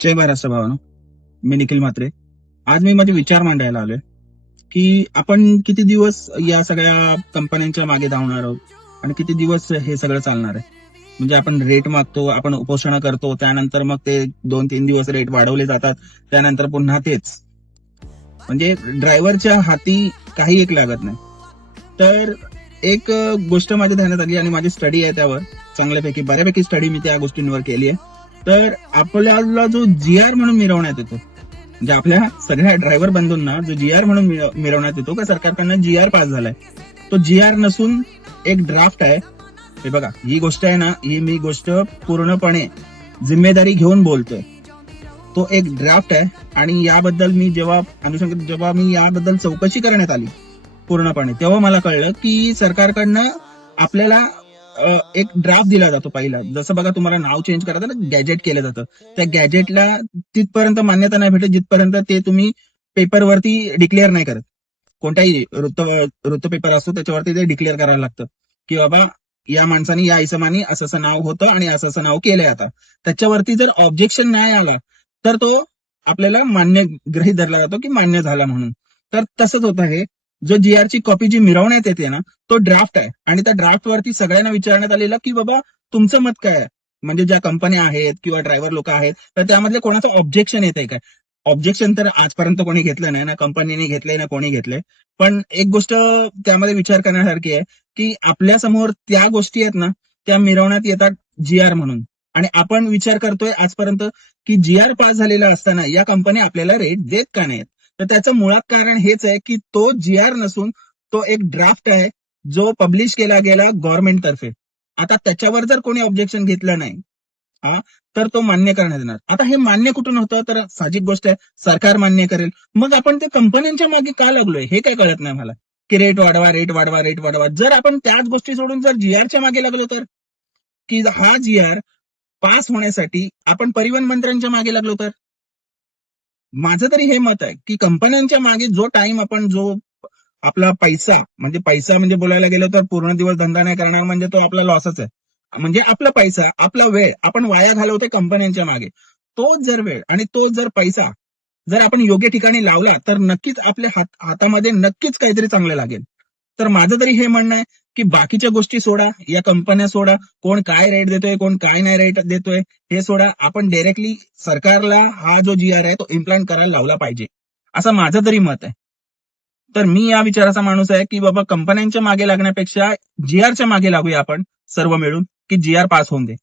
जय महाराष्ट्र भावानो. मी निखिल म्हात्रे. आज मी माझे विचार मांडायला आलोय की आपण किती दिवस या सगळ्या कंपन्यांच्या मागे धावणार आहोत आणि किती दिवस हे सगळं चालणार आहे. म्हणजे आपण रेट मागतो, आपण उपोषण करतो, त्यानंतर मग ते 2-3 दिवस रेट वाढवले जातात, त्यानंतर पुन्हा तेच. म्हणजे ड्रायव्हरच्या हाती काही एक लागत नाही. तर एक गोष्ट माझ्या ध्यानात आली आणि माझी स्टडी आहे त्यावर. चांगल्यापैकी बऱ्यापैकी स्टडी मी त्या गोष्टींवर केली आहे. तर आपल्याला जो जीआर म्हणून मिरवण्यात येतो, म्हणजे आपल्या सगळ्या ड्रायव्हर बंधूंना जो जीआर म्हणून मिरवण्यात येतो का सरकारकडनं जीआर पास झालाय, तो जीआर नसून एक ड्राफ्ट आहे. हे बघा, ही गोष्ट आहे ना, ही मी गोष्ट पूर्णपणे जिम्मेदारी घेऊन बोलतोय. तो एक ड्राफ्ट आहे आणि याबद्दल मी जेव्हा मी याबद्दल चौकशी करण्यात आली पूर्णपणे, तेव्हा मला कळलं की सरकारकडनं आपल्याला एक ड्राफ्ट दिला जातो पहिला. जसं बघा, तुम्हाला नाव चेंज करायचं ना, गॅजेट केलं जातं. त्या गॅजेटला तिथपर्यंत मान्यता नाही भेटत जिथपर्यंत ते तुम्ही पेपरवरती डिक्लेअर नाही करत. कोणताही वृत्तपेपर असतो त्याच्यावरती ते डिक्लेअर करायला लागतं की बाबा या माणसाने या इसमानी असं असं नाव होतं आणि असं असं नाव केलंय. आता त्याच्यावरती जर ऑब्जेक्शन नाही आला तर तो आपल्याला मान्य गृहीत धरला जातो की मान्य झाला म्हणून. तर तसंच होतं हे. जो जीआरची कॉपी जी मिरवण्यात येते ना, तो ड्राफ्ट आहे आणि त्या ड्राफ्ट वरती सगळ्यांना विचारण्यात आलेलं की बाबा तुमचं मत काय आहे. म्हणजे ज्या कंपन्या आहेत किंवा ड्रायव्हर लोक आहेत, तर त्यामधले कोणाचं ऑब्जेक्शन येतंय काय. ऑब्जेक्शन तर आजपर्यंत कोणी घेतलं नाही ना, कंपनीने घेतलंय ना कोणी घेतलंय. पण एक गोष्ट त्यामध्ये विचार करण्यासारखी आहे की आपल्या समोर त्या गोष्टी आहेत ना, त्या मिरवण्यात येतात जीआर म्हणून. आणि आपण विचार करतोय आजपर्यंत की जीआर पास झालेला असताना या कंपन्या आपल्याला रेट देत का नाहीत. तर त्याचं मुळात कारण हेच आहे की तो जीआर नसून तो एक ड्राफ्ट आहे जो पब्लिश केला गेला गव्हर्नमेंट तर्फे. आता त्याच्यावर जर कोणी ऑब्जेक्शन घेतलं नाही तर तो मान्य करण्यात येणार. आता हे मान्य कुठून होतं, तर साहजिक गोष्ट आहे, सरकार मान्य करेल. मग आपण त्या कंपन्यांच्या मागे का लागलोय हे काय कळत नाही मला. की रेट वाढवा, रेट वाढवा, रेट वाढवा. जर आपण त्याच गोष्टी सोडून जर जीआरच्या मागे लागलो तर, की हा जीआर पास होण्यासाठी आपण परिवहन मंत्र्यांच्या मागे लागलो तर. माझं तरी हे मत आहे की कंपन्यांच्या मागे जो टाइम आपण जो आपला पैसा म्हणजे बोलायला गेलं तर पूर्ण दिवस धंदा नाही करणार म्हणजे तो आपला लॉसच आहे. म्हणजे आपला पैसा, आपला वेळ आपण वाया घालवतोय कंपन्यांच्या मागे. तोच जर वेळ आणि तोच जर पैसा जर आपण योग्य ठिकाणी लावला तर नक्कीच आपल्या हातामध्ये नक्कीच काहीतरी चांगलं लागेल. तर माझं तरी हे म्हणणं आहे की बाकीच्या गोष्टी सोडा, या कंपन्या सोडा, कोण काय रेट देतोय, कोण काय नाही रेट देतोय हे सोडा. आपण डायरेक्टली सरकारला हा जो जीआर आहे तो इम्प्लांट करायला लावला पाहिजे, असं माझं तरी मत आहे. तर मी या विचाराचा माणूस आहे की बाबा कंपन्यांच्या मागे लागण्यापेक्षा जीआरच्या मागे लागूया आपण सर्व मिळून, की जीआर पास होऊन दे.